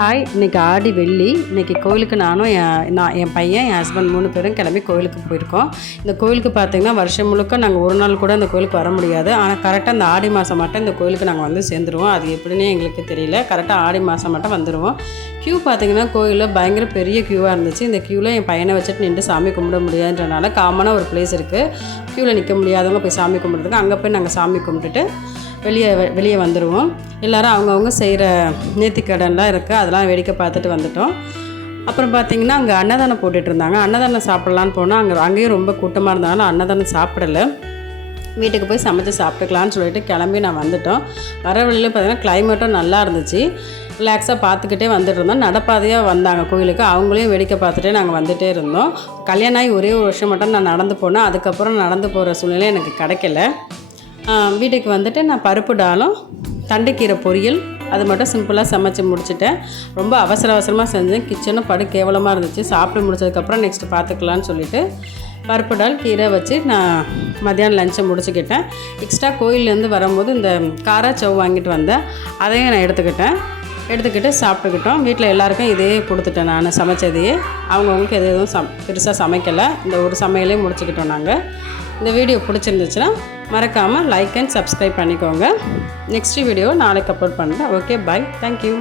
Hi, இன்றைக்கி ஆடி வெள்ளி. இன்றைக்கி கோயிலுக்கு நானும் என் பையன், என் ஹஸ்பண்ட் 3 பேரும் கிளம்பி கோயிலுக்கு போயிருக்கோம். இந்த கோயிலுக்கு பார்த்திங்கன்னா வருஷம் முழுக்க நாங்கள் ஒரு நாள் கூட இந்த கோயிலுக்கு வர முடியாது. ஆனால் கரெக்டாக இந்த ஆடி மாதம் மட்டும் இந்த கோயிலுக்கு நாங்கள் வந்து சேர்ந்துருவோம். அது எப்படின்னே எங்களுக்கு தெரியல. கரெக்டாக ஆடி மாதம் மட்டும் வந்துடுவோம். க்யூ பார்த்திங்கன்னா கோயிலில் பயங்கர பெரிய க்யூவாக இருந்துச்சு. இந்த க்யூவில் என் பையனை வச்சுட்டு நின்று சாமி கும்பிட முடியாதுன்றனால காமனாக ஒரு பிளேஸ் இருக்குது, க்யூவில் நிற்க முடியாதவங்க போய் சாமி கும்பிட்றதுக்கு. அங்கே போய் நாங்கள் சாமி கும்பிட்டுட்டு வெளியே வந்துடுவோம். எல்லோரும் அவங்கவுங்க செய்கிற நேர்த்திக்கடன்லாம் இருக்குது, அதெல்லாம் வேடிக்கை பார்த்துட்டு வந்துட்டோம். அப்புறம் பார்த்திங்கன்னா அங்கே அன்னதானம் போட்டுட்டு இருந்தாங்க. அன்னதானம் சாப்பிட்லான்னு போனால் அங்கேயும் ரொம்ப கூட்டமாக இருந்தனால அன்னதானம் சாப்பிடலை. வீட்டுக்கு போய் சமைச்சு சாப்பிட்டுக்கலான்னு சொல்லிட்டு கிளம்பி நான் வந்துட்டோம். வர வழியில் பார்த்திங்கன்னா கிளைமேட்டும் நல்லா இருந்துச்சு. ரிலாக்ஸாக பார்த்துக்கிட்டே வந்துட்டு இருந்தோம். நடப்பாதையாக வந்தாங்க கோயிலுக்கு, அவங்களையும் வேடிக்கை பார்த்துட்டே நாங்கள் வந்துகிட்டே இருந்தோம். கல்யாணம் ஆகி ஒரே ஒரு வருஷம் மட்டும் நான் நடந்து போனேன். அதுக்கப்புறம் நடந்து போகிற சூழ்நிலை எனக்கு கிடைக்கல. வீட்டுக்கு வந்துட்டு நான் பருப்பு டாலும் தண்டைக்கீரை பொரியல் அது மட்டும் சிம்பிளாக சமைச்சு முடிச்சுட்டேன். ரொம்ப அவசரமாக செஞ்சேன். கிச்சனும் படு கேவலமாக இருந்துச்சு. சாப்பிட்டு முடிச்சதுக்கப்புறம் நெக்ஸ்ட்டு பார்த்துக்கலான்னு சொல்லிவிட்டு பருப்பு டால் கீரை வச்சு நான் மத்தியானம் லஞ்சை முடிச்சுக்கிட்டேன். எக்ஸ்ட்ரா கோயிலேருந்து வரும்போது இந்த காராச்சவ் வாங்கிட்டு வந்தேன், அதையும் நான் எடுத்துக்கிட்டு சாப்பிட்டுக்கிட்டோம். வீட்டில் எல்லாேருக்கும் இதே கொடுத்துட்டேன், நான் சமைச்சதையே. அவங்கவுங்களுக்கு எதுவும் பெருசாக சமைக்கலை. இந்த ஒரு சமையலே முடிச்சுக்கிட்டோம் நாங்கள். இந்த வீடியோ பிடிச்சிருந்துச்சுன்னா மறக்காமல் லைக் அண்ட் சப்ஸ்கிரைப் பண்ணிக்கோங்க. நெக்ஸ்ட் வீடியோ நாளைக்கு அப்லோட் பண்ணுறேன். ஓகே, பாய், தேங்க்யூ.